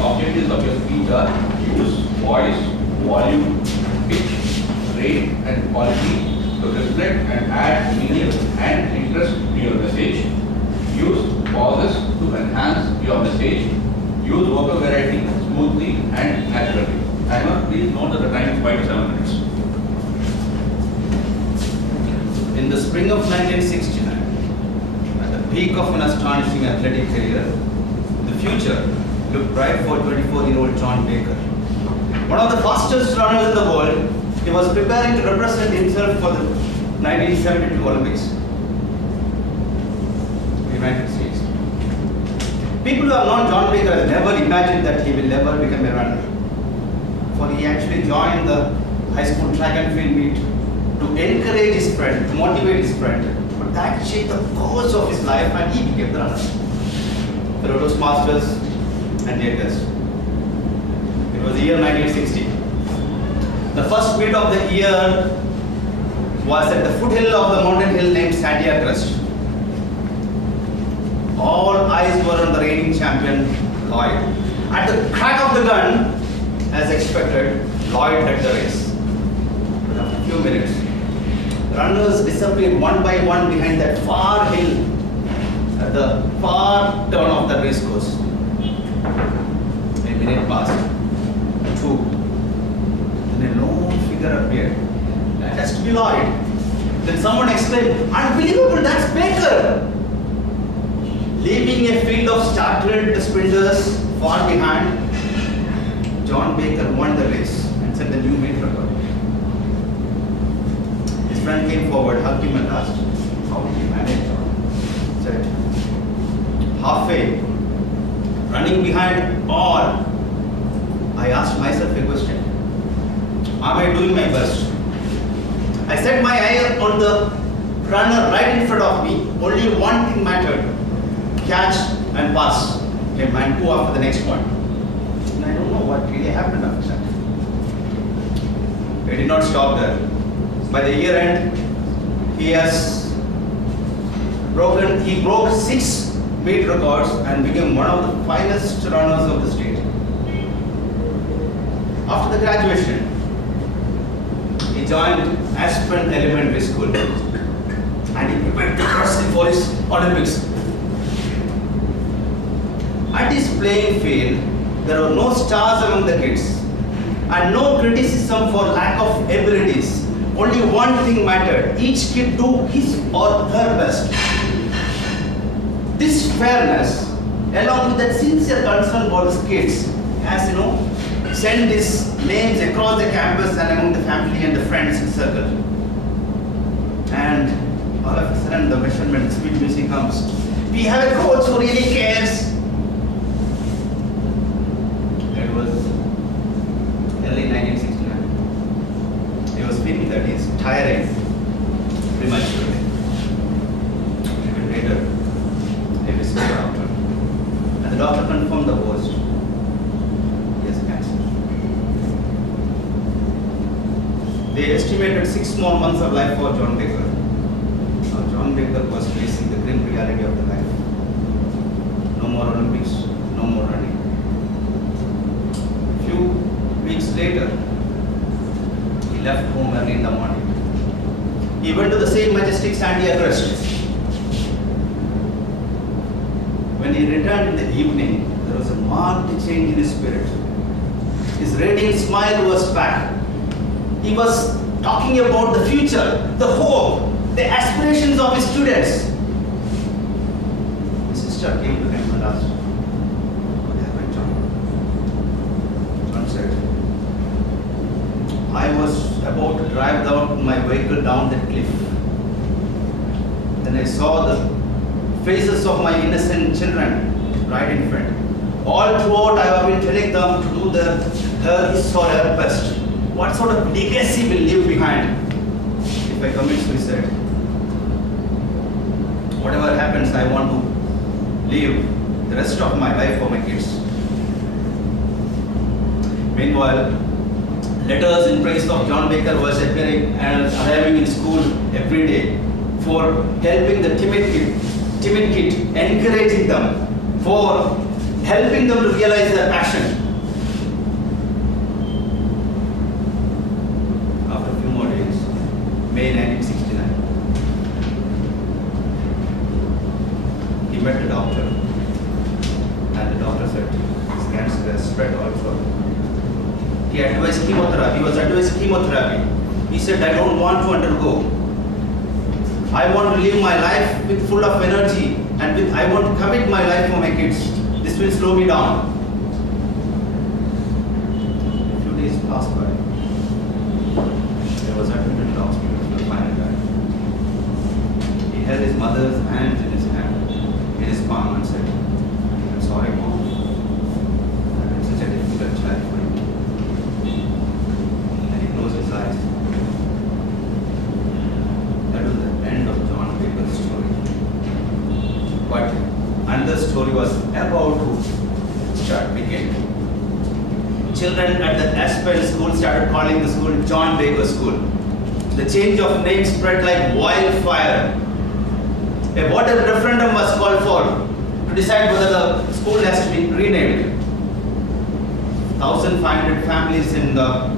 objectives of your speech are use voice, volume, pitch, rate, and quality to reflect and add meaning and interest to your message. Use pauses to enhance your message. Use vocal variety smoothly and naturally. Timer, please note that the time is 5 to 7 minutes. In the spring of 1969, at the peak of an astonishing athletic career, the future looked bright for 24-year-old John Baker. One of the fastest runners in the world, he was preparing to represent himself for the 1972 Olympics, United States. People who have known John Baker have never imagined that he will never become a runner. For he actually joined the high school track and field meet to encourage his friend, to motivate his friend. But that shaped the course of his life and he became the runner. The Toastmasters and Nair test. It was the year 1960. The first meet of the year was at the foothill of the mountain hill named Sandia Crest. All eyes were on the reigning champion, Lloyd. At the crack of the gun, as expected, Lloyd led the race. After a few minutes, runners disappeared one by one behind that far hill at the far turn of the race course. A minute passed, two. Then a lone figure appeared. That has to be Lloyd. Then someone exclaimed, "Unbelievable, that's Baker!" Leaving a field of startled sprinters far behind, John Baker won the race and set the new meet record. His friend came forward, hugged him and asked, "How did you manage, John?" He said, "Halfway, running behind all, I asked myself a question. Am I doing my best? I set my eye on the runner right in front of me. Only one thing mattered. Catch and pass. Came and go after the next one. And I don't know what really happened after that." It did not stop there. By the year end, he broke 6 meet records and became one of the finest runners of the state. After the graduation, he joined Aspen Elementary School and he prepared to cross for his Olympics. At his playing field, there were no stars among the kids and no criticism for lack of abilities. Only one thing mattered. Each kid do his or her best. This fairness, along with that sincere concern for his kids, has sent his names across the campus and among the family and the friends in circle. And all of a sudden the measurement, speed music comes. We have a coach who really cares. It was early 1969. He was feeling that he's tiring prematurely. Even later, he visited the doctor. And the doctor confirmed the worst. He has cancer. They estimated 6 more months of life for John Baker. Now John Baker was facing the grim reality of the life. No more Olympics, no more running. A few weeks later, he left home early in the morning. He went to the same majestic Sandia Crest. When he returned in the evening, there was a marked change in his spirit. His radiant smile was back. He was talking about the future, the hope, the aspirations of his students. His sister came to him and asked, "What happened, John?" John said, "I was about to drive down my vehicle down that cliff. Then I saw the faces of my innocent children right in front. All throughout I have been telling them to do his or her best. What sort of legacy will leave behind if I commit suicide? Whatever happens, I want to live the rest of my life for my kids." Meanwhile, letters in praise of John Baker was appearing and arriving in school every day for helping the timid kid, encouraging them, for helping them to realize their passion. After a few more days, May 1969, he met the doctor, and the doctor said his cancer has spread also. He advised chemotherapy. He was advised chemotherapy. He said, I don't want to undergo. I want to live my life with full of energy and I want to commit my life for my kids. This will slow me down. A few days passed by. He was admitted to the hospital for the final time. He held his mother's hand in his hand, in his palm, and said, I'm sorry, Mom. I'm such a difficult child for you. And he closed his eyes. That was the end of John Baker's story. But another story was about to begin. Children at the Aspen school started calling the school John Baker School. The change of name spread like wildfire. A water referendum was called for to decide whether the school has to be renamed. 1,500 families in the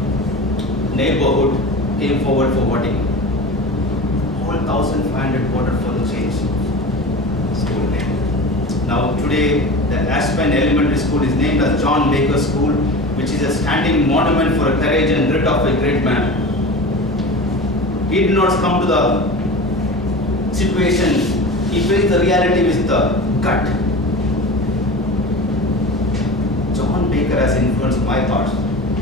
neighborhood came forward for voting. All 1,500 voted for the change. School name. Now today, the Aspen Elementary School is named as John Baker School, which is a standing monument for the courage and grit of a great man. He did not come to the situation, he faced the reality with the gut. John Baker has influenced my thoughts. A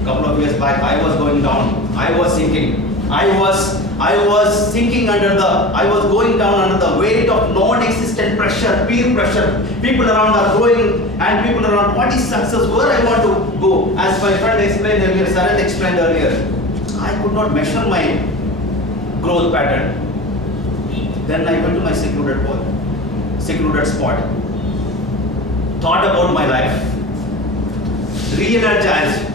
couple of years back, I was going down, I was sinking. I was going down under the weight of non-existent pressure, peer pressure. People around are growing and people around, what is success, where I want to go. As my friend explained earlier, Sarat explained earlier, I could not measure my growth pattern. Then I went to my secluded spot, thought about my life, re-energized.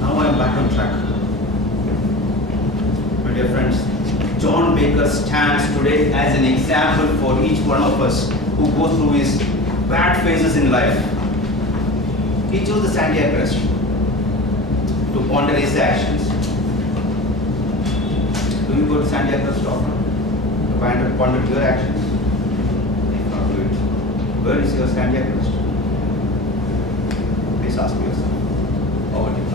Now I am back on track. Dear friends, John Baker stands today as an example for each one of us who go through his bad phases in life. He chose the Sandia Crest to ponder his actions. Do you go to Sandia Crest often to ponder your actions? If not, do it. Where is your Sandia Crest? Please ask yourself. Over to you,